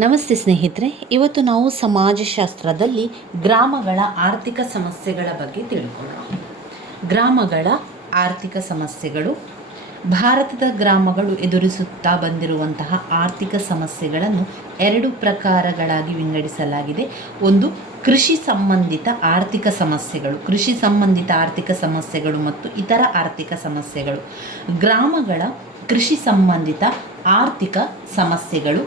ನಮಸ್ತೆ ಸ್ನೇಹಿತರೆ, ಇವತ್ತು ನಾವು ಸಮಾಜಶಾಸ್ತ್ರದಲ್ಲಿ ಗ್ರಾಮಗಳ ಆರ್ಥಿಕ ಸಮಸ್ಯೆಗಳ ಬಗ್ಗೆ ತಿಳ್ಕೊಳ್ಳೋಣ. ಗ್ರಾಮಗಳ ಆರ್ಥಿಕ ಸಮಸ್ಯೆಗಳು. ಭಾರತದ ಗ್ರಾಮಗಳು ಎದುರಿಸುತ್ತಾ ಬಂದಿರುವಂತಹ ಆರ್ಥಿಕ ಸಮಸ್ಯೆಗಳನ್ನು ಎರಡು ಪ್ರಕಾರಗಳಾಗಿ ವಿಂಗಡಿಸಲಾಗಿದೆ. ಒಂದು, ಕೃಷಿ ಸಂಬಂಧಿತ ಆರ್ಥಿಕ ಸಮಸ್ಯೆಗಳು, ಕೃಷಿ ಸಂಬಂಧಿತ ಆರ್ಥಿಕ ಸಮಸ್ಯೆಗಳು ಮತ್ತು ಇತರ ಆರ್ಥಿಕ ಸಮಸ್ಯೆಗಳು. ಗ್ರಾಮಗಳ ಕೃಷಿ ಸಂಬಂಧಿತ ಆರ್ಥಿಕ ಸಮಸ್ಯೆಗಳು.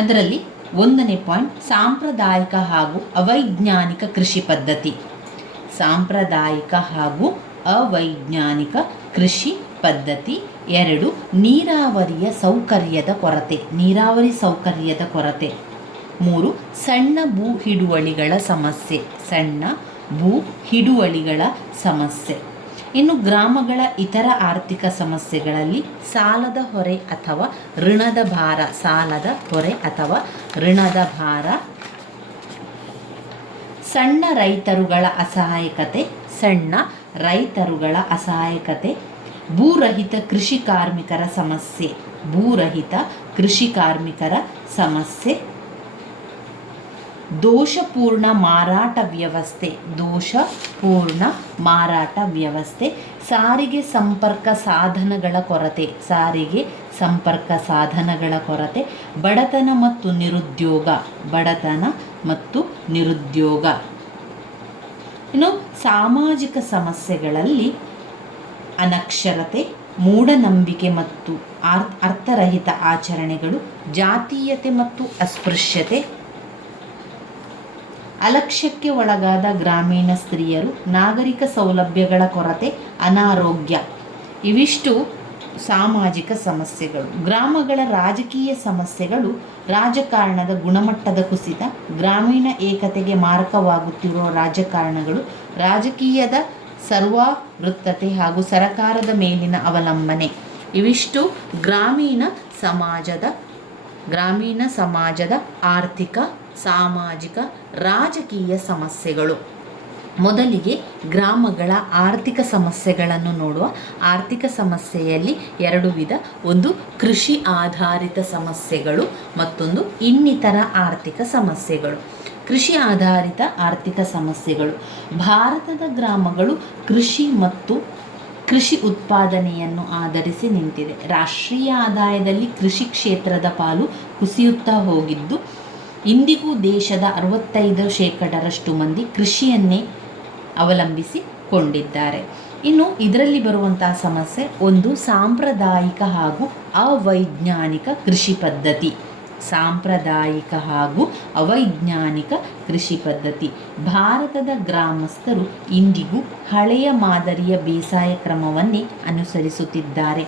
ಅದರಲ್ಲಿ 1ನೇ ಪಾಯಿಂಟ್, ಸಾಂಪ್ರದಾಯಿಕ ಹಾಗೂ ಅವೈಜ್ಞಾನಿಕ ಕೃಷಿ ಪದ್ಧತಿ. ಸಾಂಪ್ರದಾಯಿಕ ಹಾಗೂ ಅವೈಜ್ಞಾನಿಕ ಕೃಷಿ ಪದ್ಧತಿ. 2, ನೀರಾವರಿಯ ಸೌಕರ್ಯದ ಕೊರತೆ, ನೀರಾವರಿ ಸೌಕರ್ಯದ ಕೊರತೆ. 3, ಸಣ್ಣ ಭೂ ಹಿಡುವಳಿಗಳ ಸಮಸ್ಯೆ, ಸಣ್ಣ ಭೂ ಹಿಡುವಳಿಗಳ ಸಮಸ್ಯೆ. ಇನ್ನು ಗ್ರಾಮಗಳ ಇತರ ಆರ್ಥಿಕ ಸಮಸ್ಯೆಗಳಲ್ಲಿ ಸಾಲದ ಹೊರೆ ಅಥವಾ ಋಣದ ಭಾರ, ಸಾಲದ ಹೊರೆ ಅಥವಾ ಋಣದ ಭಾರ. ಸಣ್ಣ ರೈತರುಗಳ ಅಸಹಾಯಕತೆ, ಸಣ್ಣ ರೈತರುಗಳ ಅಸಹಾಯಕತೆ. ಭೂರಹಿತ ಕೃಷಿ ಕಾರ್ಮಿಕರ ಸಮಸ್ಯೆ, ಭೂರಹಿತ ಕೃಷಿ ಕಾರ್ಮಿಕರ ಸಮಸ್ಯೆ. ದೋಷಪೂರ್ಣ ಮಾರಾಟ ವ್ಯವಸ್ಥೆ, ದೋಷಪೂರ್ಣ ಮಾರಾಟ ವ್ಯವಸ್ಥೆ. ಸಾರಿಗೆ ಸಂಪರ್ಕ ಸಾಧನಗಳ ಕೊರತೆ, ಸಾರಿಗೆ ಸಂಪರ್ಕ ಸಾಧನಗಳ ಕೊರತೆ. ಬಡತನ ಮತ್ತು ನಿರುದ್ಯೋಗ, ಬಡತನ ಮತ್ತು ನಿರುದ್ಯೋಗ. ಇನ್ನು ಸಾಮಾಜಿಕ ಸಮಸ್ಯೆಗಳಲ್ಲಿ ಅನಕ್ಷರತೆ, ಮೂಢನಂಬಿಕೆ ಮತ್ತು ಅರ್ಥರಹಿತ ಆಚರಣೆಗಳು, ಜಾತೀಯತೆ ಮತ್ತು ಅಸ್ಪೃಶ್ಯತೆ. ಅಲಕ್ಷ್ಯಕ್ಕೆ ಒಳಗಾದ ಗ್ರಾಮೀಣ ಸ್ತ್ರೀಯರು, ನಾಗರಿಕ ಸೌಲಭ್ಯಗಳ ಕೊರತೆ, ಅನಾರೋಗ್ಯ. ಇವಿಷ್ಟು ಸಾಮಾಜಿಕ ಸಮಸ್ಯೆಗಳು. ಗ್ರಾಮಗಳ ರಾಜಕೀಯ ಸಮಸ್ಯೆಗಳು, ರಾಜಕಾರಣದ ಗುಣಮಟ್ಟದ ಕುಸಿತ, ಗ್ರಾಮೀಣ ಏಕತೆಗೆ ಮಾರಕವಾಗುತ್ತಿರುವ ರಾಜಕಾರಣಗಳು, ರಾಜಕೀಯದ ಸರ್ವಾವೃತ್ತತೆ ಹಾಗೂ ಸರಕಾರದ ಮೇಲಿನ ಅವಲಂಬನೆ. ಇವಿಷ್ಟು ಗ್ರಾಮೀಣ ಸಮಾಜದ ಆರ್ಥಿಕ, ಸಾಮಾಜಿಕ, ರಾಜಕೀಯ ಸಮಸ್ಯೆಗಳು. ಮೊದಲಿಗೆ ಗ್ರಾಮಗಳ ಆರ್ಥಿಕ ಸಮಸ್ಯೆಗಳನ್ನು ನೋಡುವ. ಆರ್ಥಿಕ ಸಮಸ್ಯೆಯಲ್ಲಿ 2 ವಿಧ. ಒಂದು, ಕೃಷಿ ಆಧಾರಿತ ಸಮಸ್ಯೆಗಳು, ಮತ್ತೊಂದು ಇನ್ನಿತರ ಆರ್ಥಿಕ ಸಮಸ್ಯೆಗಳು. ಕೃಷಿ ಆಧಾರಿತ ಆರ್ಥಿಕ ಸಮಸ್ಯೆಗಳು. ಭಾರತದ ಗ್ರಾಮಗಳು ಕೃಷಿ ಮತ್ತು ಕೃಷಿ ಉತ್ಪಾದನೆಯನ್ನು ಆಧರಿಸಿ ನಿಂತಿದೆ. ರಾಷ್ಟ್ರೀಯ ಆದಾಯದಲ್ಲಿ ಕೃಷಿ ಕ್ಷೇತ್ರದ ಪಾಲು ಕುಸಿಯುತ್ತಾ ಹೋಗಿದ್ದು, ಇಂದಿಗೂ ದೇಶದ 65% ಮಂದಿ ಕೃಷಿಯನ್ನೇ ಅವಲಂಬಿಸಿಕೊಂಡಿದ್ದಾರೆ. ಇನ್ನು ಇದರಲ್ಲಿ ಬರುವಂತಹ ಸಮಸ್ಯೆ, ಒಂದು, ಸಾಂಪ್ರದಾಯಿಕ ಹಾಗೂ ಅವೈಜ್ಞಾನಿಕ ಕೃಷಿ ಪದ್ಧತಿ. ಸಾಂಪ್ರದಾಯಿಕ ಹಾಗೂ ಅವೈಜ್ಞಾನಿಕ ಕೃಷಿ ಪದ್ಧತಿ. ಭಾರತದ ಗ್ರಾಮಸ್ಥರು ಇಂದಿಗೂ ಹಳೆಯ ಮಾದರಿಯ ಬೇಸಾಯ ಕ್ರಮವನ್ನೇ ಅನುಸರಿಸುತ್ತಿದ್ದಾರೆ.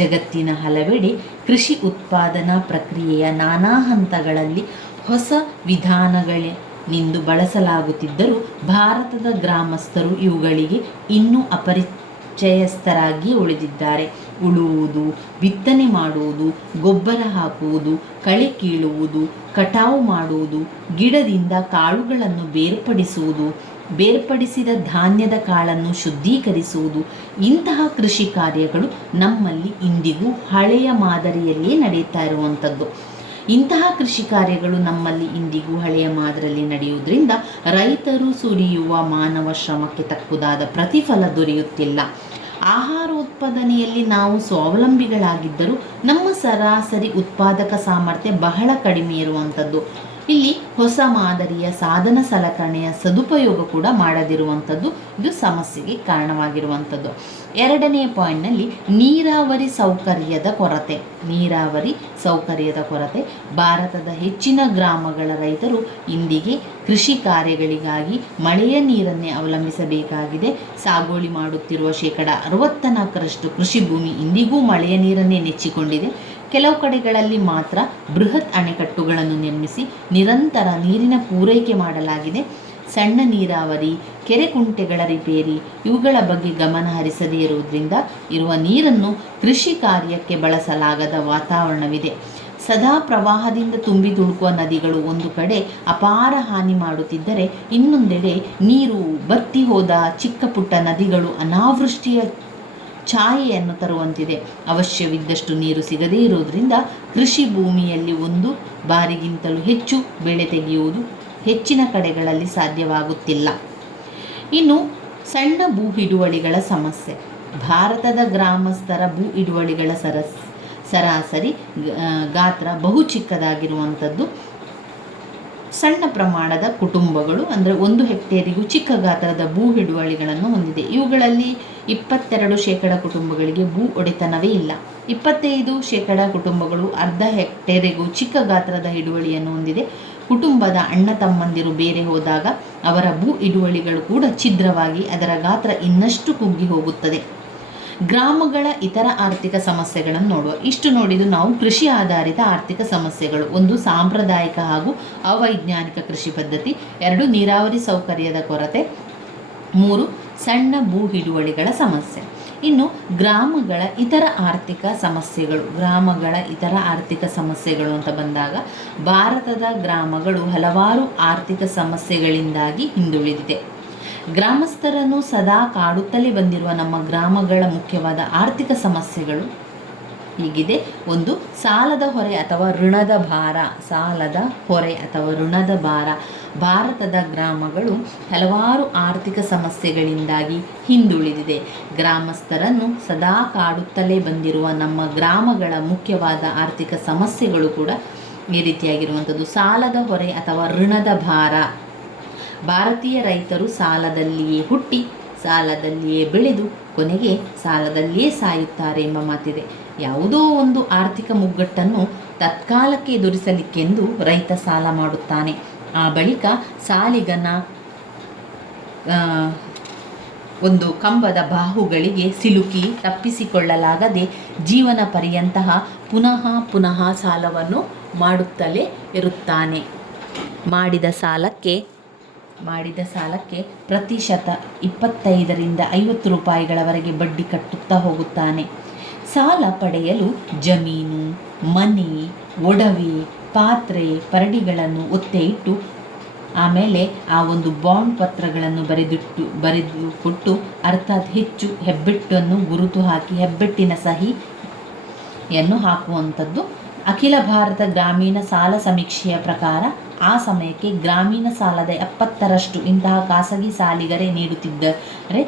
ಜಗತ್ತಿನ ಹಲವೆಡೆ ಕೃಷಿ ಉತ್ಪಾದನಾ ಪ್ರಕ್ರಿಯೆಯ ನಾನಾ ಹಂತಗಳಲ್ಲಿ ಹೊಸ ವಿಧಾನಗಳಿಂದ ಬಳಸಲಾಗುತ್ತಿದ್ದರೂ ಭಾರತದ ಗ್ರಾಮಸ್ಥರು ಇವುಗಳಿಗೆ ಇನ್ನೂ ಅಪರಿಚಯಸ್ಥರಾಗಿ ಉಳಿದಿದ್ದಾರೆ. ಉಳುವುದು, ಬಿತ್ತನೆ ಮಾಡುವುದು, ಗೊಬ್ಬರ ಹಾಕುವುದು, ಕಳೆ ಕೀಳುವುದು, ಕಟಾವು ಮಾಡುವುದು, ಗಿಡದಿಂದ ಕಾಳುಗಳನ್ನು ಬೇರ್ಪಡಿಸುವುದು, ಬೇರ್ಪಡಿಸಿದ ಧಾನ್ಯದ ಕಾಳನ್ನು ಶುದ್ಧೀಕರಿಸುವುದು, ಇಂತಹ ಕೃಷಿ ಕಾರ್ಯಗಳು ನಮ್ಮಲ್ಲಿ ಇಂದಿಗೂ ಹಳೆಯ ಮಾದರಿಯಲ್ಲೇ ನಡೆಯುತ್ತಾ ಇರುವಂಥದ್ದು. ಇಂತಹ ಕೃಷಿ ಕಾರ್ಯಗಳು ನಮ್ಮಲ್ಲಿ ಇಂದಿಗೂ ಹಳೆಯ ಮಾದರಿಯಲ್ಲಿ ನಡೆಯುವುದರಿಂದ ರೈತರು ಸುರಿಯುವ ಮಾನವ ಶ್ರಮಕ್ಕೆ ತಕ್ಕುದಾದ ಪ್ರತಿಫಲ ದೊರೆಯುತ್ತಿಲ್ಲ. ಆಹಾರೋತ್ಪಾದನೆಯಲ್ಲಿ ನಾವು ಸ್ವಾವಲಂಬಿಗಳಾಗಿದ್ದರೂ ನಮ್ಮ ಸರಾಸರಿ ಉತ್ಪಾದಕ ಸಾಮರ್ಥ್ಯ ಬಹಳ ಕಡಿಮೆ ಇರುವಂಥದ್ದು. ಇಲ್ಲಿ ಹೊಸ ಮಾದರಿಯ ಸಾಧನ ಸಲಕರಣೆಯ ಸದುಪಯೋಗ ಕೂಡ ಮಾಡದಿರುವಂಥದ್ದು ಇದು ಸಮಸ್ಯೆಗೆ ಕಾರಣವಾಗಿರುವಂಥದ್ದು. 2ನೇ ಪಾಯಿಂಟ್ನಲ್ಲಿ ನೀರಾವರಿ ಸೌಕರ್ಯದ ಕೊರತೆ. ನೀರಾವರಿ ಸೌಕರ್ಯದ ಕೊರತೆ. ಭಾರತದ ಹೆಚ್ಚಿನ ಗ್ರಾಮಗಳ ರೈತರು ಇಂದಿಗೆ ಕೃಷಿ ಕಾರ್ಯಗಳಿಗಾಗಿ ಮಳೆಯ ನೀರನ್ನೇ ಅವಲಂಬಿಸಬೇಕಾಗಿದೆ. ಸಾಗುವಳಿ ಮಾಡುತ್ತಿರುವ 64% ಕೃಷಿ ಭೂಮಿ ಇಂದಿಗೂ ಮಳೆಯ ನೀರನ್ನೇ ನೆಚ್ಚಿಕೊಂಡಿದೆ. ಕೆಲವು ಕಡೆಗಳಲ್ಲಿ ಮಾತ್ರ ಬೃಹತ್ ಅಣೆಕಟ್ಟುಗಳನ್ನು ನಿರ್ಮಿಸಿ ನಿರಂತರ ನೀರಿನ ಪೂರೈಕೆ ಮಾಡಲಾಗಿದೆ. ಸಣ್ಣ ನೀರಾವರಿ, ಕೆರೆ ಕುಂಟೆಗಳ ರಿಪೇರಿ ಇವುಗಳ ಬಗ್ಗೆ ಗಮನ ಹರಿಸದೇ ಇರುವುದರಿಂದ ಇರುವ ನೀರನ್ನು ಕೃಷಿ ಕಾರ್ಯಕ್ಕೆ ಬಳಸಲಾಗದ ವಾತಾವರಣವಿದೆ. ಸದಾ ಪ್ರವಾಹದಿಂದ ತುಂಬಿ ತುಳುಕುವ ನದಿಗಳು ಒಂದು ಕಡೆ ಅಪಾರ ಹಾನಿ ಮಾಡುತ್ತಿದ್ದರೆ, ಇನ್ನೊಂದೆಡೆ ನೀರು ಬತ್ತಿ ಹೋದ ಚಿಕ್ಕ ಪುಟ್ಟ ನದಿಗಳು ಅನಾವೃಷ್ಟಿಯ ಛಾಯೆಯನ್ನು ತರುವಂತಿದೆ. ಅವಶ್ಯವಿದ್ದಷ್ಟು ನೀರು ಸಿಗದೇ ಇರುವುದರಿಂದ ಕೃಷಿ ಭೂಮಿಯಲ್ಲಿ ಒಂದು ಬಾರಿಗಿಂತಲೂ ಹೆಚ್ಚು ಬೆಳೆ ತೆಗೆಯುವುದು ಹೆಚ್ಚಿನ ಕಡೆಗಳಲ್ಲಿ ಸಾಧ್ಯವಾಗುತ್ತಿಲ್ಲ. ಇನ್ನು ಸಣ್ಣ ಭೂ ಹಿಡುವಳಿಗಳ ಸಮಸ್ಯೆ. ಭಾರತದ ಗ್ರಾಮಸ್ಥರ ಭೂ ಹಿಡುವಳಿಗಳ ಸರಾಸರಿ ಗಾತ್ರ ಬಹು ಚಿಕ್ಕದಾಗಿರುವಂಥದ್ದು. ಸಣ್ಣ ಪ್ರಮಾಣದ ಕುಟುಂಬಗಳು ಅಂದರೆ 1 ಹೆಕ್ಟೇರಿಗೂ ಚಿಕ್ಕ ಗಾತ್ರದ ಭೂ ಹಿಡುವಳಿಗಳನ್ನು ಹೊಂದಿದೆ. ಇವುಗಳಲ್ಲಿ 22% ಕುಟುಂಬಗಳಿಗೆ ಭೂ ಒಡೆತನವೇ ಇಲ್ಲ. 25% ಕುಟುಂಬಗಳು ಅರ್ಧ ಹೆಕ್ಟೇರಿಗೂ ಚಿಕ್ಕ ಗಾತ್ರದ ಹಿಡುವಳಿಯನ್ನು ಹೊಂದಿದೆ. ಕುಟುಂಬದ ಅಣ್ಣ ತಮ್ಮಂದಿರು ಬೇರೆ ಹೋದಾಗ ಅವರ ಭೂ ಹಿಡುವಳಿಗಳು ಕೂಡ ಛಿದ್ರವಾಗಿ ಅದರ ಗಾತ್ರ ಇನ್ನಷ್ಟು ಕುಗ್ಗಿ ಹೋಗುತ್ತದೆ. ಗ್ರಾಮಗಳ ಇತರ ಆರ್ಥಿಕ ಸಮಸ್ಯೆಗಳನ್ನು ನೋಡುವ. ಇಷ್ಟು ನೋಡಿದ್ದು ನಾವು ಕೃಷಿ ಆಧಾರಿತ ಆರ್ಥಿಕ ಸಮಸ್ಯೆಗಳು. 1 ಸಾಂಪ್ರದಾಯಿಕ ಹಾಗೂ ಅವೈಜ್ಞಾನಿಕ ಕೃಷಿ ಪದ್ಧತಿ. 2 ನೀರಾವರಿ ಸೌಕರ್ಯದ ಕೊರತೆ. 3 ಸಣ್ಣ ಭೂ ಹಿಡುವಳಿಗಳ ಸಮಸ್ಯೆ. ಇನ್ನು ಗ್ರಾಮಗಳ ಇತರ ಆರ್ಥಿಕ ಸಮಸ್ಯೆಗಳು ಅಂತ ಬಂದಾಗ ಭಾರತದ ಗ್ರಾಮಗಳು ಹಲವಾರು ಆರ್ಥಿಕ ಸಮಸ್ಯೆಗಳಿಂದಾಗಿ ಹಿಂದುಳಿದಿದೆ. ಗ್ರಾಮಸ್ಥರನ್ನು ಸದಾ ಕಾಡುತ್ತಲೇ ಬಂದಿರುವ ನಮ್ಮ ಗ್ರಾಮಗಳ ಮುಖ್ಯವಾದ ಆರ್ಥಿಕ ಸಮಸ್ಯೆಗಳು ಹೀಗಿದೆ. 1 ಸಾಲದ ಹೊರೆ ಅಥವಾ ಋಣದ ಭಾರ. ಭಾರತದ ಗ್ರಾಮಗಳು ಹಲವಾರು ಆರ್ಥಿಕ ಸಮಸ್ಯೆಗಳಿಂದಾಗಿ ಹಿಂದುಳಿದಿದೆ. ಗ್ರಾಮಸ್ಥರನ್ನು ಸದಾ ಕಾಡುತ್ತಲೇ ಬಂದಿರುವ ನಮ್ಮ ಗ್ರಾಮಗಳ ಮುಖ್ಯವಾದ ಆರ್ಥಿಕ ಸಮಸ್ಯೆಗಳು ಕೂಡ ಈ ರೀತಿಯಾಗಿರುವಂಥದ್ದು. ಸಾಲದ ಹೊರೆ ಅಥವಾ ಋಣದ ಭಾರ. ಭಾರತೀಯ ರೈತರು ಸಾಲದಲ್ಲಿಯೇ ಹುಟ್ಟಿ ಸಾಲದಲ್ಲಿಯೇ ಬೆಳೆದು ಕೊನೆಗೆ ಸಾಲದಲ್ಲಿಯೇ ಸಾಯುತ್ತಾರೆ ಎಂಬ ಮಾತಿದೆ. ಯಾವುದೋ ಒಂದು ಆರ್ಥಿಕ ಮುಗ್ಗಟ್ಟನ್ನು ತತ್ಕಾಲಕ್ಕೆ ಎದುರಿಸಲಿಕ್ಕೆಂದು ರೈತ ಸಾಲ ಮಾಡುತ್ತಾನೆ. ಆ ಬಳಿಕ ಸಾಲಿಗನ ಒಂದು ಕಂಬದ ಬಾಹುಗಳಿಗೆ ಸಿಲುಕಿ ತಪ್ಪಿಸಿಕೊಳ್ಳಲಾಗದೆ ಜೀವನ ಪರ್ಯಂತಹ ಪುನಃ ಸಾಲವನ್ನು ಮಾಡುತ್ತಲೇ ಇರುತ್ತಾನೆ. ಮಾಡಿದ ಸಾಲಕ್ಕೆ ಪ್ರತಿಶತ 25ರಿಂದ 50 ರೂಪಾಯಿಗಳವರೆಗೆ ಬಡ್ಡಿ ಕಟ್ಟುತ್ತಾ ಹೋಗುತ್ತಾನೆ. ಸಾಲ ಪಡೆಯಲು ಜಮೀನು, ಮನೆ, ಒಡವೆ, ಪಾತ್ರೆ, ಪರಡಿಗಳನ್ನು ಒತ್ತೆ ಇಟ್ಟು ಆಮೇಲೆ ಆ ಒಂದು ಬಾಂಡ್ ಪತ್ರಗಳನ್ನು ಬರೆದು ಕೊಟ್ಟು ಅರ್ಥಾತ್ ಹೆಚ್ಚು ಹೆಬ್ಬೆಟ್ಟನ್ನು ಗುರುತು ಹಾಕಿ ಹೆಬ್ಬೆಟ್ಟಿನ ಸಹಿಯನ್ನು ಹಾಕುವಂಥದ್ದು. ಅಖಿಲ ಭಾರತ ಗ್ರಾಮೀಣ ಸಾಲ ಸಮೀಕ್ಷೆಯ ಪ್ರಕಾರ ಆ ಸಮಯಕ್ಕೆ ಗ್ರಾಮೀಣ ಸಾಲದ 70% ಇಂತಹ ಖಾಸಗಿ ಸಾಲಿಗರೇ ನೀಡುತ್ತಿದ್ದರೆ,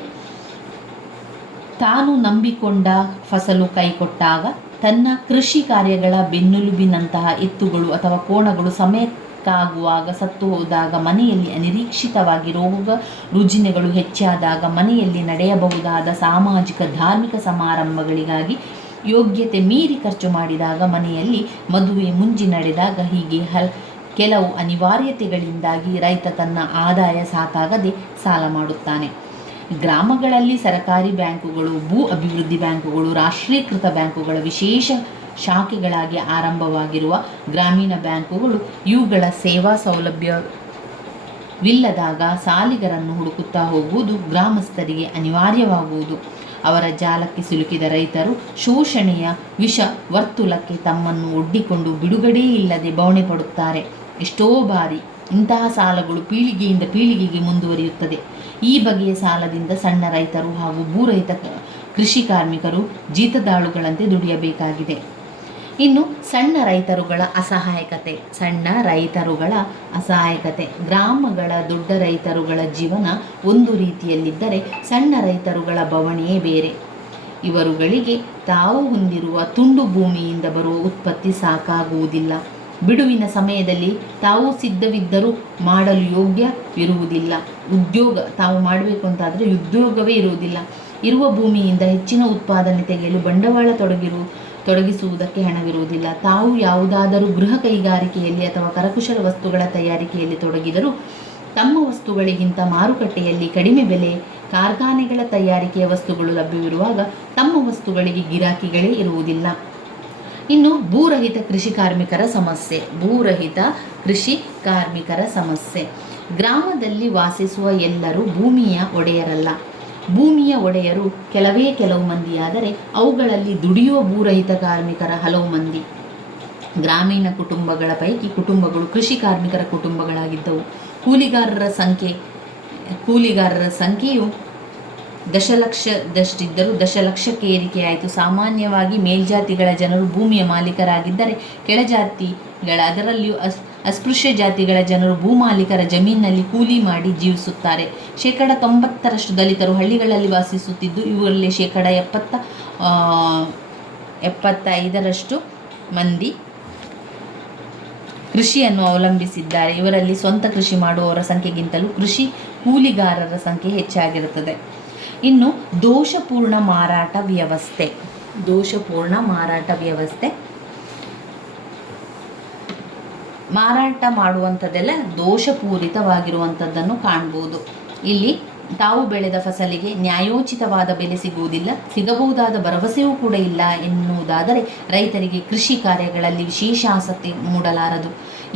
ತಾನು ನಂಬಿಕೊಂಡ ಫಸಲು ಕೈಕೊಟ್ಟಾಗ ತನ್ನ ಕೃಷಿ ಕಾರ್ಯಗಳ ಬೆನ್ನೆಲುಬಿನಂತಹ ಎತ್ತುಗಳು ಅಥವಾ ಕೋಣಗಳು ಸಮಯಕ್ಕಾಗುವಾಗ ಸತ್ತು ಹೋದಾಗ, ಮನೆಯಲ್ಲಿ ಅನಿರೀಕ್ಷಿತವಾಗಿ ರೋಗ ರುಜಿನಗಳು ಹೆಚ್ಚಾದಾಗ, ಮನೆಯಲ್ಲಿ ನಡೆಯಬಹುದಾದ ಸಾಮಾಜಿಕ ಧಾರ್ಮಿಕ ಸಮಾರಂಭಗಳಿಗಾಗಿ ಯೋಗ್ಯತೆ ಮೀರಿ ಖರ್ಚು ಮಾಡಿದಾಗ, ಮನೆಯಲ್ಲಿ ಮದುವೆ ಮುಂಜಿ ನಡೆದಾಗ, ಹೀಗೆ ಕೆಲವು ಅನಿವಾರ್ಯತೆಗಳಿಂದಾಗಿ ರೈತ ತನ್ನ ಆದಾಯ ಸಾಕಾಗದೆ ಸಾಲ ಮಾಡುತ್ತಾನೆ. ಗ್ರಾಮಗಳಲ್ಲಿ ಸರ್ಕಾರಿ ಬ್ಯಾಂಕುಗಳು, ಭೂ ಅಭಿವೃದ್ಧಿ ಬ್ಯಾಂಕುಗಳು, ರಾಷ್ಟ್ರೀಕೃತ ಬ್ಯಾಂಕುಗಳ ವಿಶೇಷ ಶಾಖೆಗಳಾಗಿ ಆರಂಭವಾಗಿರುವ ಗ್ರಾಮೀಣ ಬ್ಯಾಂಕುಗಳು ಇವುಗಳ ಸೇವಾ ಸೌಲಭ್ಯವಿಲ್ಲದಾಗ ಸಾಲಿಗರನ್ನು ಹುಡುಕುತ್ತಾ ಹೋಗುವುದು ಗ್ರಾಮಸ್ಥರಿಗೆ ಅನಿವಾರ್ಯವಾಗುವುದು. ಅವರ ಜಾಲಕ್ಕೆ ಸಿಲುಕಿದ ರೈತರು ಶೋಷಣೆಯ ವಿಷ ವರ್ತುಲಕ್ಕೆ ತಮ್ಮನ್ನು ಒಡ್ಡಿಕೊಂಡು ಬಿಡುಗಡೆ ಇಲ್ಲದೆ ಬವಣೆ ಪಡುತ್ತಾರೆ. ಎಷ್ಟೋ ಬಾರಿ ಇಂತಹ ಸಾಲಗಳು ಪೀಳಿಗೆಯಿಂದ ಪೀಳಿಗೆಗೆ ಮುಂದುವರಿಯುತ್ತದೆ. ಈ ಬಗೆಯ ಸಾಲದಿಂದ ಸಣ್ಣ ರೈತರು ಹಾಗೂ ಭೂರಹಿತ ಕೃಷಿ ಕಾರ್ಮಿಕರು ಜೀತದಾಳುಗಳಂತೆ ದುಡಿಯಬೇಕಾಗಿದೆ. ಇನ್ನು ಸಣ್ಣ ರೈತರುಗಳ ಅಸಹಾಯಕತೆ. ಗ್ರಾಮಗಳ ದೊಡ್ಡ ರೈತರುಗಳ ಜೀವನ ಒಂದು ರೀತಿಯಲ್ಲಿದ್ದರೆ ಸಣ್ಣ ರೈತರುಗಳ ಬವಣೆಯೇ ಬೇರೆ. ಇವರುಗಳಿಗೆ ತಾವು ಹೊಂದಿರುವ ತುಂಡು ಭೂಮಿಯಿಂದ ಬರುವ ಉತ್ಪತ್ತಿ ಸಾಕಾಗುವುದಿಲ್ಲ. ಬಿಡುವಿನ ಸಮಯದಲ್ಲಿ ತಾವು ಸಿದ್ಧವಿದ್ದರೂ ಮಾಡಲು ಯೋಗ್ಯವಿರುವುದಿಲ್ಲ. ತಾವು ಮಾಡಬೇಕು ಅಂತಾದರೆ ಉದ್ಯೋಗವೇ ಇರುವುದಿಲ್ಲ. ಇರುವ ಭೂಮಿಯಿಂದ ಹೆಚ್ಚಿನ ಉತ್ಪಾದನೆ ತೆಗೆಯಲು ಬಂಡವಾಳ ತೊಡಗಿಸುವುದಕ್ಕೆ ಹಣವಿರುವುದಿಲ್ಲ. ತಾವು ಯಾವುದಾದರೂ ಗೃಹ ಕೈಗಾರಿಕೆಯಲ್ಲಿ ಅಥವಾ ಕರಕುಶಲ ವಸ್ತುಗಳ ತಯಾರಿಕೆಯಲ್ಲಿ ತೊಡಗಿದರೂ ತಮ್ಮ ವಸ್ತುಗಳಿಗಿಂತ ಮಾರುಕಟ್ಟೆಯಲ್ಲಿ ಕಡಿಮೆ ಬೆಲೆ, ಕಾರ್ಖಾನೆಗಳ ತಯಾರಿಕೆಯ ವಸ್ತುಗಳು ಲಭ್ಯವಿರುವಾಗ ತಮ್ಮ ವಸ್ತುಗಳಿಗೆ ಗಿರಾಕಿಗಳೇ ಇರುವುದಿಲ್ಲ. ಇನ್ನು ಭೂರಹಿತ ಕೃಷಿ ಕಾರ್ಮಿಕರ ಸಮಸ್ಯೆ. ಗ್ರಾಮದಲ್ಲಿ ವಾಸಿಸುವ ಎಲ್ಲರೂ ಭೂಮಿಯ ಒಡೆಯರಲ್ಲ. ಭೂಮಿಯ ಒಡೆಯರು ಕೆಲವು ಮಂದಿಯಾದರೆ ಅವುಗಳಲ್ಲಿ ದುಡಿಯುವ ಭೂರಹಿತ ಕಾರ್ಮಿಕರ ಹಲವು ಮಂದಿ. ಗ್ರಾಮೀಣ ಕುಟುಂಬಗಳ ಪೈಕಿ ಕುಟುಂಬಗಳು ಕೃಷಿ ಕಾರ್ಮಿಕರ ಕುಟುಂಬಗಳಾಗಿದ್ದವು. ಕೂಲಿಗಾರರ ಸಂಖ್ಯೆಯು ದಶಲಕ್ಷದಷ್ಟಿದ್ದರೂ ದಶಲಕ್ಷಕ್ಕೆ ಏರಿಕೆಯಾಯಿತು. ಸಾಮಾನ್ಯವಾಗಿ ಮೇಲ್ಜಾತಿಗಳ ಜನರು ಭೂಮಿಯ ಮಾಲೀಕರಾಗಿದ್ದರೆ ಕೆಳಜಾತಿಗಳ, ಅದರಲ್ಲಿಯೂ ಅಸ್ಪೃಶ್ಯ ಜಾತಿಗಳ ಜನರು ಭೂಮಾಲೀಕರ ಜಮೀನಿನಲ್ಲಿ ಕೂಲಿ ಮಾಡಿ ಜೀವಿಸುತ್ತಾರೆ. 90% ದಲಿತರು ಹಳ್ಳಿಗಳಲ್ಲಿ ವಾಸಿಸುತ್ತಿದ್ದು ಇವರಲ್ಲಿ 75% ಮಂದಿ ಕೃಷಿಯನ್ನು ಅವಲಂಬಿಸಿದ್ದಾರೆ. ಇವರಲ್ಲಿ ಸ್ವಂತ ಕೃಷಿ ಮಾಡುವವರ ಸಂಖ್ಯೆಗಿಂತಲೂ ಕೃಷಿ ಕೂಲಿಗಾರರ ಸಂಖ್ಯೆ ಹೆಚ್ಚಾಗಿರುತ್ತದೆ. ಇನ್ನು ದೋಷಪೂರ್ಣ ಮಾರಾಟ ವ್ಯವಸ್ಥೆ. ಮಾರಾಟ ಮಾಡುವಂಥದ್ದೆಲ್ಲ ದೋಷಪೂರಿತವಾಗಿರುವಂಥದ್ದನ್ನು ಕಾಣ್ಬೋದು. ಇಲ್ಲಿ ತಾವು ಬೆಳೆದ ಫಸಲಿಗೆ ನ್ಯಾಯೋಚಿತವಾದ ಬೆಲೆ ಸಿಗುವುದಿಲ್ಲ, ಸಿಗಬಹುದಾದ ಭರವಸೆಯೂ ಕೂಡ ಇಲ್ಲ ಎನ್ನುವುದಾದರೆ ರೈತರಿಗೆ ಕೃಷಿ ಕಾರ್ಯಗಳಲ್ಲಿ ವಿಶೇಷ ಆಸಕ್ತಿ ಮೂಡಲಾರದು.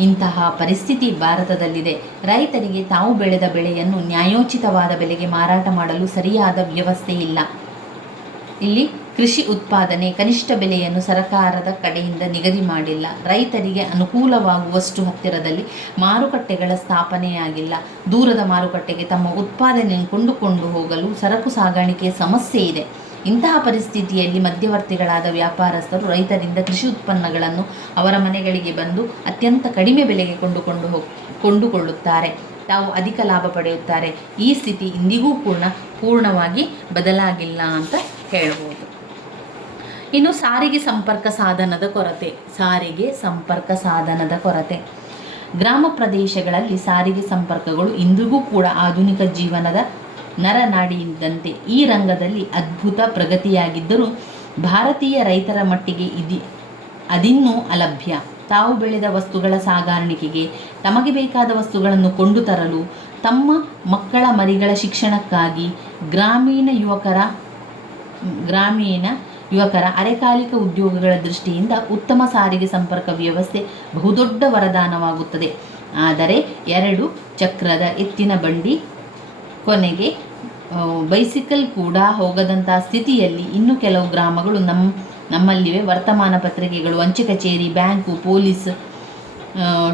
ಇಂತಹ ಪರಿಸ್ಥಿತಿ ಭಾರತದಲ್ಲಿದೆ. ರೈತರಿಗೆ ತಾವು ಬೆಳೆದ ಬೆಳೆಯನ್ನು ನ್ಯಾಯೋಚಿತವಾದ ಬೆಲೆಗೆ ಮಾರಾಟ ಮಾಡಲು ಸರಿಯಾದ ವ್ಯವಸ್ಥೆ ಇಲ್ಲ. ಇಲ್ಲಿ ಕೃಷಿ ಉತ್ಪಾದನೆ ಕನಿಷ್ಠ ಬೆಲೆಯನ್ನು ಸರ್ಕಾರದ ಕಡೆಯಿಂದ ನಿಗದಿ ಮಾಡಿಲ್ಲ. ರೈತರಿಗೆ ಅನುಕೂಲವಾಗುವಷ್ಟು ಹತ್ತಿರದಲ್ಲಿ ಮಾರುಕಟ್ಟೆಗಳ ಸ್ಥಾಪನೆಯಾಗಿಲ್ಲ. ದೂರದ ಮಾರುಕಟ್ಟೆಗೆ ತಮ್ಮ ಉತ್ಪಾದನೆಯನ್ನು ಕೊಂಡುಕೊಂಡು ಹೋಗಲು ಸರಕು ಸಾಗಾಣಿಕೆಯ ಸಮಸ್ಯೆ ಇದೆ. ಇಂತಹ ಪರಿಸ್ಥಿತಿಯಲ್ಲಿ ಮಧ್ಯವರ್ತಿಗಳಾದ ವ್ಯಾಪಾರಸ್ಥರು ರೈತರಿಂದ ಕೃಷಿ ಉತ್ಪನ್ನಗಳನ್ನು ಅವರ ಮನೆಗಳಿಗೆ ಬಂದು ಅತ್ಯಂತ ಕಡಿಮೆ ಬೆಲೆಗೆ ಕೊಂಡುಕೊಳ್ಳುತ್ತಾರೆ. ತಾವು ಅಧಿಕ ಲಾಭ ಪಡೆಯುತ್ತಾರೆ. ಈ ಸ್ಥಿತಿ ಇಂದಿಗೂ ಪೂರ್ಣವಾಗಿ ಬದಲಾಗಿಲ್ಲ ಅಂತ ಹೇಳ್ಬೋದು. ಇನ್ನು ಸಾರಿಗೆ ಸಂಪರ್ಕ ಸಾಧನದ ಕೊರತೆ. ಗ್ರಾಮ ಪ್ರದೇಶಗಳಲ್ಲಿ ಸಾರಿಗೆ ಸಂಪರ್ಕಗಳು ಇಂದಿಗೂ ಕೂಡ ಆಧುನಿಕ ಜೀವನದ ನರನಾಡಿಯಿದ್ದಂತೆ. ಈ ರಂಗದಲ್ಲಿ ಅದ್ಭುತ ಪ್ರಗತಿಯಾಗಿದ್ದರೂ ಭಾರತೀಯ ರೈತರ ಮಟ್ಟಿಗೆ ಅದಿನ್ನೂ ಅಲಭ್ಯ. ತಾವು ಬೆಳೆದ ವಸ್ತುಗಳ ಸಾಗಾಣಿಕೆಗೆ, ತಮಗೆ ಬೇಕಾದ ವಸ್ತುಗಳನ್ನು ಕೊಂಡು ತರಲು, ತಮ್ಮ ಮಕ್ಕಳ ಮರಿಗಳ ಶಿಕ್ಷಣಕ್ಕಾಗಿ ಗ್ರಾಮೀಣ ಯುವಕರ ಅರೆಕಾಲಿಕ ಉದ್ಯೋಗಗಳ ದೃಷ್ಟಿಯಿಂದ ಉತ್ತಮ ಸಾರಿಗೆ ಸಂಪರ್ಕ ವ್ಯವಸ್ಥೆ ಬಹುದೊಡ್ಡ ವರದಾನವಾಗುತ್ತದೆ. ಆದರೆ 2 ಚಕ್ರದ ಎತ್ತಿನ ಬಂಡಿ, ಕೊನೆಗೆ ಬೈಸಿಕಲ್ ಕೂಡ ಹೋಗದಂಥ ಸ್ಥಿತಿಯಲ್ಲಿ ಇನ್ನು ಕೆಲವು ಗ್ರಾಮಗಳು ನಮ್ಮಲ್ಲಿವೆ. ವರ್ತಮಾನ ಪತ್ರಿಕೆಗಳು, ಅಂಚೆ ಕಚೇರಿ, ಬ್ಯಾಂಕು, ಪೊಲೀಸ್,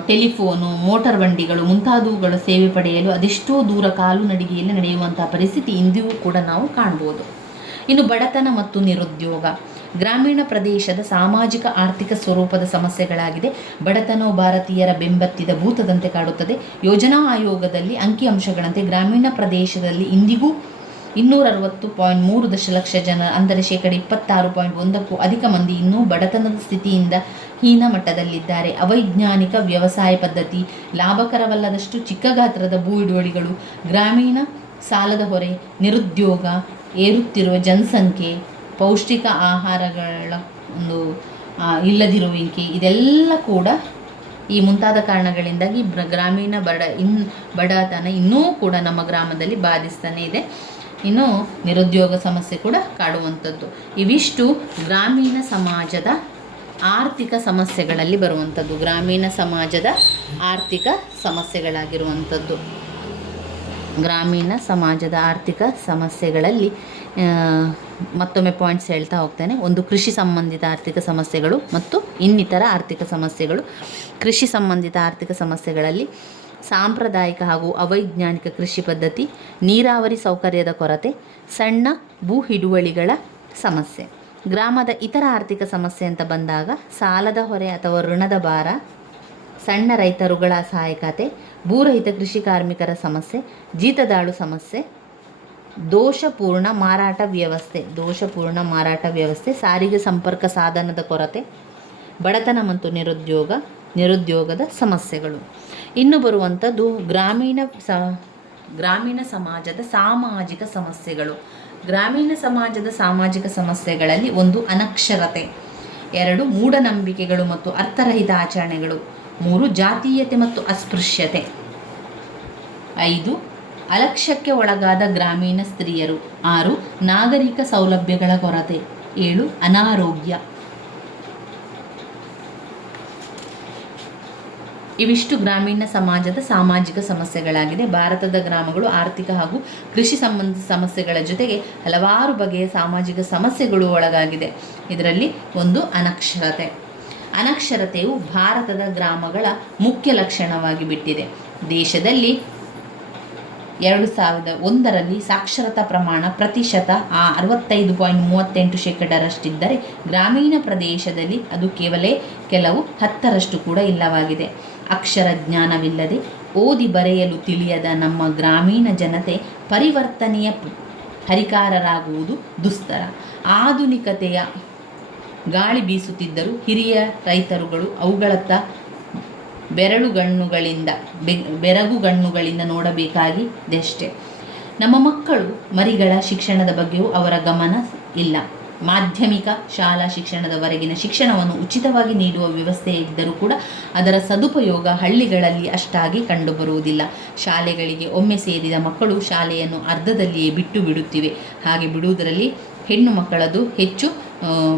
ಟೆಲಿಫೋನು, ಮೋಟಾರ್ ಬಂಡಿಗಳು ಮುಂತಾದವುಗಳ ಸೇವೆ ಪಡೆಯಲು ಅದೆಷ್ಟೋ ದೂರ ಕಾಲು ನಡಿಗೆಯಲ್ಲಿ ನಡೆಯುವಂತಹ ಪರಿಸ್ಥಿತಿ ಇಂದಿಗೂ ಕೂಡ ನಾವು ಕಾಣ್ಬೋದು. ಇನ್ನು ಬಡತನ ಮತ್ತು ನಿರುದ್ಯೋಗ ಗ್ರಾಮೀಣ ಪ್ರದೇಶದ ಸಾಮಾಜಿಕ ಆರ್ಥಿಕ ಸ್ವರೂಪದ ಸಮಸ್ಯೆಗಳಾಗಿದೆ. ಬಡತನವು ಭಾರತೀಯರ ಬೆಂಬತ್ತಿದ ಭೂತದಂತೆ ಕಾಡುತ್ತದೆ. ಯೋಜನಾ ಆಯೋಗದಲ್ಲಿ ಅಂಕಿಅಂಶಗಳಂತೆ ಗ್ರಾಮೀಣ ಪ್ರದೇಶದಲ್ಲಿ ಇಂದಿಗೂ 260.3 ದಶಲಕ್ಷ ಜನ, ಅಂದರೆ 26.1% ಅಧಿಕ ಮಂದಿ ಇನ್ನೂ ಬಡತನದ ಸ್ಥಿತಿಯಿಂದ ಹೀನ ಮಟ್ಟದಲ್ಲಿದ್ದಾರೆ. ಅವೈಜ್ಞಾನಿಕ ವ್ಯವಸಾಯ ಪದ್ಧತಿ, ಲಾಭಕರವಲ್ಲದಷ್ಟು ಚಿಕ್ಕ ಗಾತ್ರದ ಭೂ ಹಿಡುವಳಿಗಳು, ಗ್ರಾಮೀಣ ಸಾಲದ ಹೊರೆ, ನಿರುದ್ಯೋಗ, ಏರುತ್ತಿರುವ ಜನಸಂಖ್ಯೆ, ಪೌಷ್ಟಿಕ ಆಹಾರಗಳ ಇಲ್ಲದಿರುವಿಕೆ, ಇದೆಲ್ಲ ಕೂಡ ಈ ಮುಂತಾದ ಕಾರಣಗಳಿಂದಾಗಿ ಗ್ರಾಮೀಣ ಬಡತನ ಇನ್ನೂ ಕೂಡ ನಮ್ಮ ಗ್ರಾಮದಲ್ಲಿ ಬಾಧಿಸ್ತಾನೆ ಇದೆ. ಇನ್ನು ನಿರುದ್ಯೋಗ ಸಮಸ್ಯೆ ಕೂಡ ಕಾಡುವಂಥದ್ದು. ಇವಿಷ್ಟು ಗ್ರಾಮೀಣ ಸಮಾಜದ ಆರ್ಥಿಕ ಸಮಸ್ಯೆಗಳಲ್ಲಿ ಬರುವಂಥದ್ದು. ಗ್ರಾಮೀಣ ಸಮಾಜದ ಆರ್ಥಿಕ ಸಮಸ್ಯೆಗಳಾಗಿರುವಂಥದ್ದು. ಗ್ರಾಮೀಣ ಸಮಾಜದ ಆರ್ಥಿಕ ಸಮಸ್ಯೆಗಳಲ್ಲಿ ಮತ್ತೊಮ್ಮೆ ಪಾಯಿಂಟ್ಸ್ ಹೇಳ್ತಾ ಹೋಗ್ತೇನೆ. ಒಂದು, ಕೃಷಿ ಸಂಬಂಧಿತ ಆರ್ಥಿಕ ಸಮಸ್ಯೆಗಳು ಮತ್ತು ಇನ್ನಿತರ ಆರ್ಥಿಕ ಸಮಸ್ಯೆಗಳು. ಕೃಷಿ ಸಂಬಂಧಿತ ಆರ್ಥಿಕ ಸಮಸ್ಯೆಗಳಲ್ಲಿ ಸಾಂಪ್ರದಾಯಿಕ ಹಾಗೂ ಅವೈಜ್ಞಾನಿಕ ಕೃಷಿ ಪದ್ಧತಿ, ನೀರಾವರಿ ಸೌಕರ್ಯದ ಕೊರತೆ, ಸಣ್ಣ ಭೂ ಹಿಡುವಳಿಗಳ ಸಮಸ್ಯೆ. ಗ್ರಾಮದ ಇತರ ಆರ್ಥಿಕ ಸಮಸ್ಯೆ ಅಂತ ಬಂದಾಗ ಸಾಲದ ಹೊರೆ ಅಥವಾ ಋಣದ ಭಾರ, ಸಣ್ಣ ರೈತರುಗಳ ಅಸಹಾಯಕತೆ, ಭೂರಹಿತ ಕೃಷಿ ಕಾರ್ಮಿಕರ ಸಮಸ್ಯೆ, ಜೀತದಾಳು ಸಮಸ್ಯೆ, ದೋಷಪೂರ್ಣ ಮಾರಾಟ ವ್ಯವಸ್ಥೆ, ಸಾರಿಗೆ ಸಂಪರ್ಕ ಸಾಧನದ ಕೊರತೆ, ಬಡತನ ಮತ್ತು ನಿರುದ್ಯೋಗದ ಸಮಸ್ಯೆಗಳು. ಇನ್ನು ಬರುವಂಥದ್ದು ಗ್ರಾಮೀಣ ಸಮಾಜದ ಸಾಮಾಜಿಕ ಸಮಸ್ಯೆಗಳು. ಗ್ರಾಮೀಣ ಸಮಾಜದ ಸಾಮಾಜಿಕ ಸಮಸ್ಯೆಗಳಲ್ಲಿ 1, ಅನಕ್ಷರತೆ, 2, ಮೂಢನಂಬಿಕೆಗಳು ಮತ್ತು ಅರ್ಥರಹಿತ ಆಚರಣೆಗಳು, 3, ಜಾತೀಯತೆ ಮತ್ತು ಅಸ್ಪೃಶ್ಯತೆ, 5, ಅಲಕ್ಷ್ಯಕ್ಕೆ ಒಳಗಾದ ಗ್ರಾಮೀಣ ಸ್ತ್ರೀಯರು, 6, ನಾಗರಿಕ ಸೌಲಭ್ಯಗಳ ಕೊರತೆ, 7, ಅನಾರೋಗ್ಯ. ಇವಿಷ್ಟು ಗ್ರಾಮೀಣ ಸಮಾಜದ ಸಾಮಾಜಿಕ ಸಮಸ್ಯೆಗಳಾಗಿದೆ. ಭಾರತದ ಗ್ರಾಮಗಳು ಆರ್ಥಿಕ ಹಾಗೂ ಕೃಷಿ ಸಂಬಂಧಿತ ಸಮಸ್ಯೆಗಳ ಜೊತೆಗೆ ಹಲವಾರು ಬಗೆಯ ಸಾಮಾಜಿಕ ಸಮಸ್ಯೆಗಳು ಒಳಗಾಗಿದೆ. ಇದರಲ್ಲಿ 1, ಅನಕ್ಷರತೆ. ಅನಕ್ಷರತೆಯು ಭಾರತದ ಗ್ರಾಮಗಳ ಮುಖ್ಯ ಲಕ್ಷಣವಾಗಿ ಬಿಟ್ಟಿದೆ. ದೇಶದಲ್ಲಿ 2001ರಲ್ಲಿ ಸಾಕ್ಷರತಾ ಪ್ರಮಾಣ ಪ್ರತಿಶತ 65.38%ರಷ್ಟಿದ್ದರೆ ಗ್ರಾಮೀಣ ಪ್ರದೇಶದಲ್ಲಿ ಅದು ಕೆಲವು 10ರಷ್ಟು ಕೂಡ ಇಲ್ಲವಾಗಿದೆ. ಅಕ್ಷರ ಜ್ಞಾನವಿಲ್ಲದೆ ಓದಿ ಬರೆಯಲು ತಿಳಿಯದ ನಮ್ಮ ಗ್ರಾಮೀಣ ಜನತೆ ಪರಿವರ್ತನೆಯ ಹರಿಕಾರರಾಗುವುದು ದುಸ್ತರ. ಆಧುನಿಕತೆಯ ಗಾಳಿ ಬೀಸುತ್ತಿದ್ದರೂ ಹಿರಿಯ ರೈತರುಗಳು ಅವುಗಳತ್ತ ಬೆರಗುಗಣ್ಣುಗಳಿಂದ ನೋಡಬೇಕಾಗಿದೆಯಷ್ಟೇ. ನಮ್ಮ ಮಕ್ಕಳು ಮರಿಗಳ ಶಿಕ್ಷಣದ ಬಗ್ಗೆಯೂ ಅವರ ಗಮನ ಇಲ್ಲ. ಮಾಧ್ಯಮಿಕ ಶಾಲಾ ಶಿಕ್ಷಣದವರೆಗಿನ ಶಿಕ್ಷಣವನ್ನು ಉಚಿತವಾಗಿ ನೀಡುವ ವ್ಯವಸ್ಥೆ ಇದ್ದರೂ ಕೂಡ ಅದರ ಸದುಪಯೋಗ ಹಳ್ಳಿಗಳಲ್ಲಿ ಅಷ್ಟಾಗಿ ಕಂಡುಬರುವುದಿಲ್ಲ. ಶಾಲೆಗಳಿಗೆ ಒಮ್ಮೆ ಸೇರಿದ ಮಕ್ಕಳು ಶಾಲೆಯನ್ನು ಅರ್ಧದಲ್ಲಿಯೇ ಬಿಟ್ಟು ಬಿಡುತ್ತಿವೆ. ಹಾಗೆ ಬಿಡುವುದರಲ್ಲಿ ಹೆಣ್ಣು ಮಕ್ಕಳದು ಹೆಚ್ಚು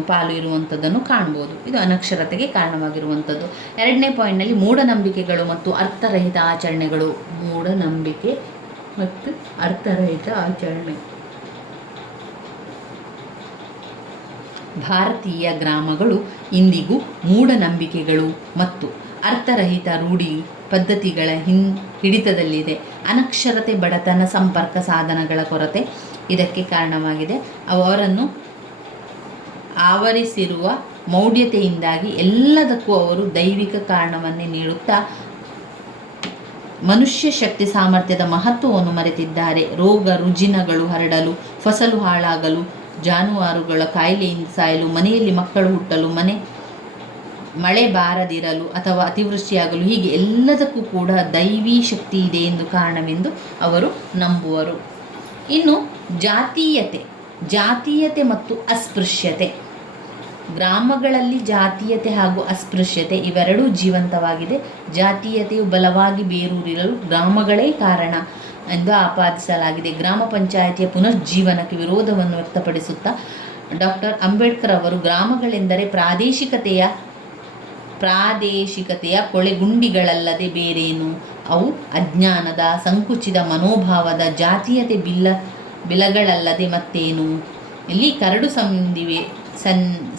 ಪಾಲು ಇರುವಂಥದ್ದನ್ನು ಕಾಣ್ಬೋದು. ಇದು ಅನಕ್ಷರತೆಗೆ ಕಾರಣವಾಗಿರುವಂಥದ್ದು. 2ನೇ ಪಾಯಿಂಟ್ನಲ್ಲಿ ಮೂಢನಂಬಿಕೆಗಳು ಮತ್ತು ಅರ್ಥರಹಿತ ಆಚರಣೆಗಳು. ಮೂಢನಂಬಿಕೆ ಮತ್ತು ಅರ್ಥರಹಿತ ಆಚರಣೆ. ಭಾರತೀಯ ಗ್ರಾಮಗಳು ಇಂದಿಗೂ ಮೂಢನಂಬಿಕೆಗಳು ಮತ್ತು ಅರ್ಥರಹಿತ ರೂಢಿ ಪದ್ಧತಿಗಳ ಹಿಡಿತದಲ್ಲಿದೆ. ಅನಕ್ಷರತೆ, ಬಡತನ, ಸಂಪರ್ಕ ಸಾಧನಗಳ ಕೊರತೆ ಇದಕ್ಕೆ ಕಾರಣವಾಗಿದೆ. ಅವರನ್ನು ಆವರಿಸಿರುವ ಮೌಢ್ಯತೆಯಿಂದಾಗಿ ಎಲ್ಲದಕ್ಕೂ ಅವರು ದೈವಿಕ ಕಾರಣವನ್ನೇ ನೀಡುತ್ತಾ ಮನುಷ್ಯ ಶಕ್ತಿ ಸಾಮರ್ಥ್ಯದ ಮಹತ್ವವನ್ನು ಮರೆತಿದ್ದಾರೆ. ರೋಗ ರುಜಿನಗಳು ಹರಡಲು, ಫಸಲು ಹಾಳಾಗಲು, ಜಾನುವಾರುಗಳ ಕಾಯಿಲೆಯಿಂದ ಸಾಯಲು, ಮನೆಯಲ್ಲಿ ಮಕ್ಕಳು ಹುಟ್ಟಲು, ಮಳೆ ಬಾರದಿರಲು ಅಥವಾ ಅತಿವೃಷ್ಟಿಯಾಗಲು, ಹೀಗೆ ಎಲ್ಲದಕ್ಕೂ ಕೂಡ ದೈವೀ ಶಕ್ತಿ ಇದೆ ಎಂದು ಕಾರಣವೆಂದು ಅವರು ನಂಬುವರು. ಇನ್ನು ಜಾತೀಯತೆ ಮತ್ತು ಅಸ್ಪೃಶ್ಯತೆ. ಗ್ರಾಮಗಳಲ್ಲಿ ಜಾತೀಯತೆ ಹಾಗೂ ಅಸ್ಪೃಶ್ಯತೆ ಇವೆರಡೂ ಜೀವಂತವಾಗಿದೆ. ಜಾತೀಯತೆಯು ಬಲವಾಗಿ ಬೇರೂರಿರಲು ಗ್ರಾಮಗಳೇ ಕಾರಣ ಎಂದು ಆಪಾದಿಸಲಾಗಿದೆ. ಗ್ರಾಮ ಪಂಚಾಯಿತಿಯ ಪುನರ್ಜೀವನಕ್ಕೆ ವಿರೋಧವನ್ನು ವ್ಯಕ್ತಪಡಿಸುತ್ತಾ ಡಾಕ್ಟರ್ ಅಂಬೇಡ್ಕರ್ ಅವರು ಗ್ರಾಮಗಳೆಂದರೆ ಪ್ರಾದೇಶಿಕತೆಯ ಕೊಳೆಗುಂಡಿಗಳಲ್ಲದೆ ಬೇರೇನು, ಅವು ಅಜ್ಞಾನದ, ಸಂಕುಚಿತ ಮನೋಭಾವದ, ಜಾತೀಯತೆ ಬಿಲಗಳಲ್ಲದೆ ಮತ್ತೇನು. ಇಲ್ಲಿ ಕರಡು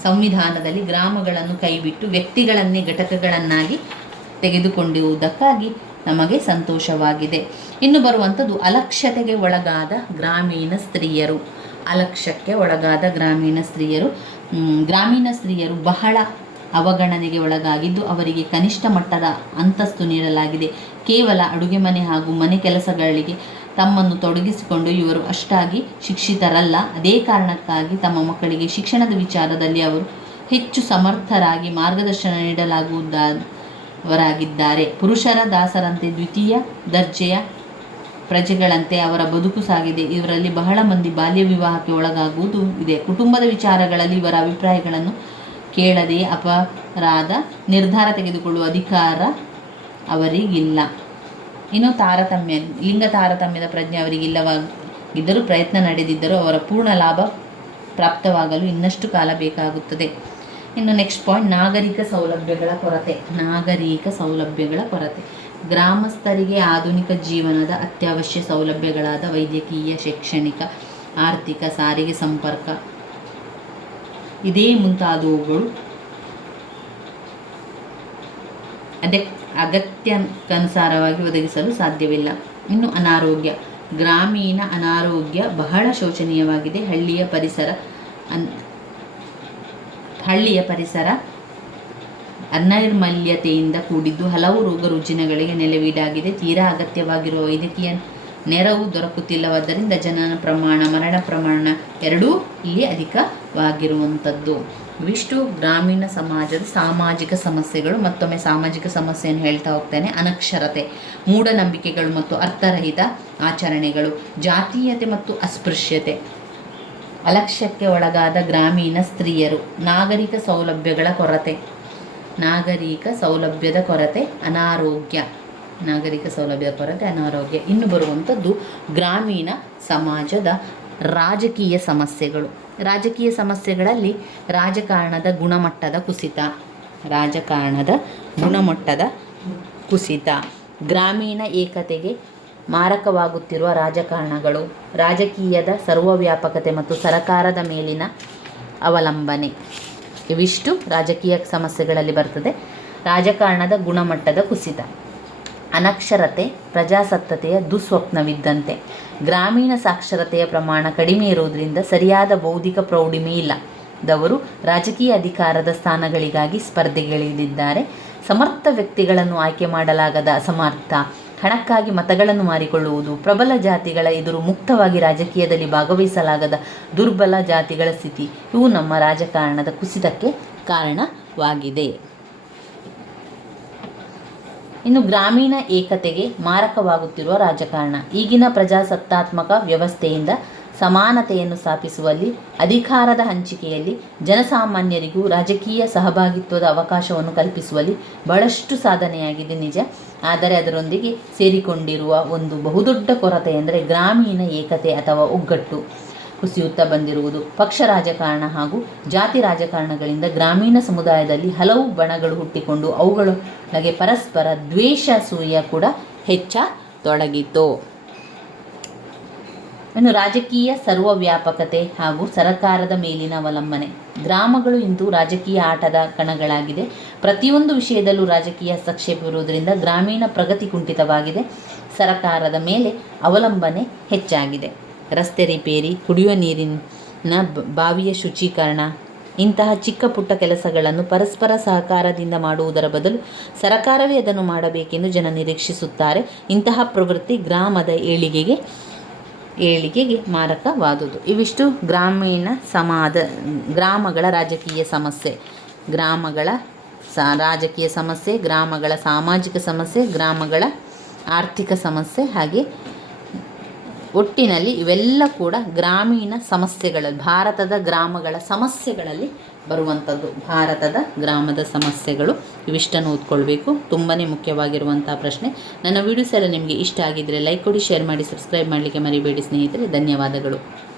ಸಂವಿಧಾನದಲ್ಲಿ ಗ್ರಾಮಗಳನ್ನು ಕೈಬಿಟ್ಟು ವ್ಯಕ್ತಿಗಳನ್ನೇ ಘಟಕಗಳನ್ನಾಗಿ ತೆಗೆದುಕೊಂಡಿರುವುದಕ್ಕಾಗಿ ನಮಗೆ ಸಂತೋಷವಾಗಿದೆ. ಇನ್ನು ಬರುವಂಥದ್ದು ಅಲಕ್ಷ್ಯತೆಗೆ ಒಳಗಾದ ಗ್ರಾಮೀಣ ಸ್ತ್ರೀಯರು. ಅಲಕ್ಷ್ಯಕ್ಕೆ ಒಳಗಾದ ಗ್ರಾಮೀಣ ಸ್ತ್ರೀಯರು ಬಹಳ ಅವಗಣನೆಗೆ ಒಳಗಾಗಿದ್ದು ಅವರಿಗೆ ಕನಿಷ್ಠ ಮಟ್ಟದ ಅಂತಸ್ತು ನೀಡಲಾಗಿದೆ. ಕೇವಲ ಅಡುಗೆ ಮನೆ ಹಾಗೂ ಮನೆ ಕೆಲಸಗಳಿಗೆ ತಮ್ಮನ್ನು ತೊಡಗಿಸಿಕೊಂಡು ಇವರು ಅಷ್ಟಾಗಿ ಶಿಕ್ಷಿತರಲ್ಲ. ಅದೇ ಕಾರಣಕ್ಕಾಗಿ ತಮ್ಮ ಮಕ್ಕಳಿಗೆ ಶಿಕ್ಷಣದ ವಿಚಾರದಲ್ಲಿ ಅವರು ಹೆಚ್ಚು ಸಮರ್ಥರಾಗಿ ಮಾರ್ಗದರ್ಶನ ನೀಡಲಾಗುವುದವರಾಗಿದ್ದಾರೆ. ಪುರುಷರ ದಾಸರಂತೆ, ದ್ವಿತೀಯ ದರ್ಜೆಯ ಪ್ರಜೆಗಳಂತೆ ಅವರ ಬದುಕು ಸಾಗಿದೆ. ಇವರಲ್ಲಿ ಬಹಳ ಮಂದಿ ಬಾಲ್ಯ ವಿವಾಹಕ್ಕೆ ಒಳಗಾಗುವುದು ಇದೆ. ಕುಟುಂಬದ ವಿಚಾರಗಳಲ್ಲಿ ಇವರ ಅಭಿಪ್ರಾಯಗಳನ್ನು ಕೇಳದೆ ಅಪರಾಧ ನಿರ್ಧಾರ ತೆಗೆದುಕೊಳ್ಳುವ ಅಧಿಕಾರ ಅವರಿಗಿಲ್ಲ. ಇನ್ನು ಲಿಂಗ ತಾರತಮ್ಯದ ಪ್ರಜ್ಞೆ ಅವರಿಗಿಲ್ಲವಾಗಿದ್ದರೂ ಪ್ರಯತ್ನ ನಡೆದಿದ್ದರೂ ಅವರ ಪೂರ್ಣ ಲಾಭ ಪ್ರಾಪ್ತವಾಗಲು ಇನ್ನಷ್ಟು ಕಾಲ ಬೇಕಾಗುತ್ತದೆ. ಇನ್ನು ನೆಕ್ಸ್ಟ್ ಪಾಯಿಂಟ್, ನಾಗರಿಕ ಸೌಲಭ್ಯಗಳ ಕೊರತೆ. ಗ್ರಾಮಸ್ಥರಿಗೆ ಆಧುನಿಕ ಜೀವನದ ಅತ್ಯವಶ್ಯ ಸೌಲಭ್ಯಗಳಾದ ವೈದ್ಯಕೀಯ, ಶೈಕ್ಷಣಿಕ, ಆರ್ಥಿಕ, ಸಾರಿಗೆ ಸಂಪರ್ಕ ಇದೇ ಮುಂತಾದವುಗಳು ಅಗತ್ಯಕ್ಕನುಸಾರವಾಗಿ ಒದಗಿಸಲು ಸಾಧ್ಯವಿಲ್ಲ. ಇನ್ನು ಅನಾರೋಗ್ಯ. ಗ್ರಾಮೀಣ ಅನಾರೋಗ್ಯ ಬಹಳ ಶೋಚನೀಯವಾಗಿದೆ. ಹಳ್ಳಿಯ ಪರಿಸರ ಅನೈರ್ಮಲ್ಯತೆಯಿಂದ ಕೂಡಿದ್ದು ಹಲವು ರೋಗ ರುಜಿನಗಳಿಗೆ ನೆಲವೀಡಾಗಿದೆ. ತೀರಾ ಅಗತ್ಯವಾಗಿರುವ ವೈದ್ಯಕೀಯ ನೆರವು ದೊರಕುತ್ತಿಲ್ಲವಾದ್ದರಿಂದ ಜನನ ಪ್ರಮಾಣ, ಮರಣ ಪ್ರಮಾಣ ಎರಡೂ ಇಲ್ಲಿ ಅಧಿಕವಾಗಿರುವಂಥದ್ದು. ಇವಿಷ್ಟು ಗ್ರಾಮೀಣ ಸಮಾಜದ ಸಾಮಾಜಿಕ ಸಮಸ್ಯೆಗಳು. ಮತ್ತೊಮ್ಮೆ ಸಾಮಾಜಿಕ ಸಮಸ್ಯೆಯನ್ನು ಹೇಳ್ತಾ ಹೋಗ್ತೇನೆ. ಅನಕ್ಷರತೆ, ಮೂಢನಂಬಿಕೆಗಳು ಮತ್ತು ಅರ್ಥರಹಿತ ಆಚರಣೆಗಳು, ಜಾತೀಯತೆ ಮತ್ತು ಅಸ್ಪೃಶ್ಯತೆ, ಅಲಕ್ಷ್ಯಕ್ಕೆ ಒಳಗಾದ ಗ್ರಾಮೀಣ ಸ್ತ್ರೀಯರು, ನಾಗರಿಕ ಸೌಲಭ್ಯದ ಕೊರತೆ, ಅನಾರೋಗ್ಯ. ಇನ್ನು ಬರುವಂಥದ್ದು ಗುರಾಮೀಣ ಸಮಾಜದ ರಾಜಕೀಯ ಸಮಸ್ಯೆಗಳು. ರಾಜಕೀಯ ಸಮಸ್ಯೆಗಳಲ್ಲಿ ರಾಜಕಾರಣದ ಗುಣಮಟ್ಟದ ಕುಸಿತ, ಗ್ರಾಮೀಣ ಏಕತೆಗೆ ಮಾರಕವಾಗುತ್ತಿರುವ ರಾಜಕಾರಣಗಳು, ರಾಜಕೀಯದ ಸರ್ವವ್ಯಾಪಕತೆ ಮತ್ತು ಸರ್ಕಾರದ ಮೇಲಿನ ಅವಲಂಬನೆ, ಇವಿಷ್ಟು ರಾಜಕೀಯ ಸಮಸ್ಯೆಗಳಲ್ಲಿ ಬರ್ತದೆ. ರಾಜಕಾರಣದ ಗುಣಮಟ್ಟದ ಕುಸಿತ. ಅನಕ್ಷರತೆ ಪ್ರಜಾಸತ್ತತೆಯ ದುಸ್ವಪ್ನವಿದ್ದಂತೆ. ಗ್ರಾಮೀಣ ಸಾಕ್ಷರತೆಯ ಪ್ರಮಾಣ ಕಡಿಮೆ ಇರುವುದರಿಂದ ಸರಿಯಾದ ಬೌದ್ಧಿಕ ಪ್ರೌಢಿಮೆ ಇಲ್ಲದವರು ರಾಜಕೀಯ ಅಧಿಕಾರದ ಸ್ಥಾನಗಳಿಗಾಗಿ ಸ್ಪರ್ಧೆಗಿಳಿದಿದ್ದಾರೆ. ಸಮರ್ಥ ವ್ಯಕ್ತಿಗಳನ್ನು ಆಯ್ಕೆ ಮಾಡಲಾಗದ ಅಸಮರ್ಥ, ಹಣಕ್ಕಾಗಿ ಮತಗಳನ್ನು ಮಾರಿಕೊಳ್ಳುವುದು, ಪ್ರಬಲ ಜಾತಿಗಳ ಎದುರು ಮುಕ್ತವಾಗಿ ರಾಜಕೀಯದಲ್ಲಿ ಭಾಗವಹಿಸಲಾಗದ ದುರ್ಬಲ ಜಾತಿಗಳ ಸ್ಥಿತಿ ಇವು ನಮ್ಮ ರಾಜಕಾರಣದ ಕುಸಿತಕ್ಕೆ ಕಾರಣವಾಗಿದೆ. ಇನ್ನು ಗ್ರಾಮೀಣ ಏಕತೆಗೆ ಮಾರಕವಾಗುತ್ತಿರುವ ರಾಜಕಾರಣ. ಈಗಿನ ಪ್ರಜಾಸತ್ತಾತ್ಮಕ ವ್ಯವಸ್ಥೆಯಿಂದ ಸಮಾನತೆಯನ್ನು ಸ್ಥಾಪಿಸುವಲ್ಲಿ, ಅಧಿಕಾರದ ಹಂಚಿಕೆಯಲ್ಲಿ, ಜನಸಾಮಾನ್ಯರಿಗೂ ರಾಜಕೀಯ ಸಹಭಾಗಿತ್ವದ ಅವಕಾಶವನ್ನು ಕಲ್ಪಿಸುವಲ್ಲಿ ಬಹಳಷ್ಟು ಸಾಧನೆಯಾಗಿದೆ ನಿಜ. ಆದರೆ ಅದರೊಂದಿಗೆ ಸೇರಿಕೊಂಡಿರುವ ಒಂದು ಬಹುದೊಡ್ಡ ಕೊರತೆ ಎಂದರೆ ಗ್ರಾಮೀಣ ಏಕತೆ ಅಥವಾ ಒಗ್ಗಟ್ಟು ಕುಸಿಯುತ್ತಾ ಬಂದಿರುವುದು. ಪಕ್ಷ ರಾಜಕಾರಣ ಹಾಗೂ ಜಾತಿ ರಾಜಕಾರಣಗಳಿಂದ ಗ್ರಾಮೀಣ ಸಮುದಾಯದಲ್ಲಿ ಹಲವು ಬಣಗಳು ಹುಟ್ಟಿಕೊಂಡು ಅವುಗಳೊಳಗೆ ಪರಸ್ಪರ ದ್ವೇಷ ಅಸೂಯೆ ಕೂಡ ಹೆಚ್ಚತೊಡಗಿತು. ಇನ್ನು ರಾಜಕೀಯ ಸರ್ವವ್ಯಾಪಕತೆ ಹಾಗೂ ಸರ್ಕಾರದ ಮೇಲಿನ ಅವಲಂಬನೆ. ಗ್ರಾಮಗಳು ಇಂದು ರಾಜಕೀಯ ಆಟದ ಕಣಗಳಾಗಿದೆ. ಪ್ರತಿಯೊಂದು ವಿಷಯದಲ್ಲೂ ರಾಜಕೀಯ ಹಸ್ತಕ್ಷೇಪವಿರುವುದರಿಂದ ಗ್ರಾಮೀಣ ಪ್ರಗತಿ ಕುಂಠಿತವಾಗಿದೆ. ಸರ್ಕಾರದ ಮೇಲೆ ಅವಲಂಬನೆ ಹೆಚ್ಚಾಗಿದೆ. ರಸ್ತೆ ರಿಪೇರಿ, ಕುಡಿಯುವ ನೀರಿನ ಬಾವಿಯ ಶುಚೀಕರಣ ಇಂತಹ ಚಿಕ್ಕ ಪುಟ್ಟ ಕೆಲಸಗಳನ್ನು ಪರಸ್ಪರ ಸಹಕಾರದಿಂದ ಮಾಡುವುದರ ಬದಲು ಸರ್ಕಾರವೇ ಅದನ್ನು ಮಾಡಬೇಕೆಂದು ಜನ ನಿರೀಕ್ಷಿಸುತ್ತಾರೆ. ಇಂತಹ ಪ್ರವೃತ್ತಿ ಗ್ರಾಮದ ಏಳಿಗೆಗೆ ಮಾರಕವಾದುದು. ಇವಿಷ್ಟು ಗ್ರಾಮಗಳ ರಾಜಕೀಯ ಸಮಸ್ಯೆ, ರಾಜಕೀಯ ಸಮಸ್ಯೆ, ಗ್ರಾಮಗಳ ಸಾಮಾಜಿಕ ಸಮಸ್ಯೆ, ಗ್ರಾಮಗಳ ಆರ್ಥಿಕ ಸಮಸ್ಯೆ. ಹಾಗೆ ಒಟ್ಟಿನಲ್ಲಿ ಇವೆಲ್ಲ ಕೂಡ ಗ್ರಾಮೀಣ ಸಮಸ್ಯೆಗಳಲ್ಲಿ, ಭಾರತದ ಗ್ರಾಮಗಳ ಸಮಸ್ಯೆಗಳಲ್ಲಿ ಬರುವಂಥದ್ದು. ಭಾರತದ ಗ್ರಾಮದ ಸಮಸ್ಯೆಗಳು ಇವಿಷ್ಟನ್ನು ಓದ್ಕೊಳ್ಬೇಕು. ತುಂಬಾ ಮುಖ್ಯವಾಗಿರುವಂಥ ಪ್ರಶ್ನೆ. ನನ್ನ ವೀಡಿಯೋಸ್ ಎಲ್ಲ ನಿಮಗೆ ಇಷ್ಟ ಆಗಿದ್ದರೆ ಲೈಕ್ ಕೊಡಿ, ಶೇರ್ ಮಾಡಿ, ಸಬ್ಸ್ಕ್ರೈಬ್ ಮಾಡಲಿಕ್ಕೆ ಮರಿಬೇಡಿ ಸ್ನೇಹಿತರೆ. ಧನ್ಯವಾದಗಳು.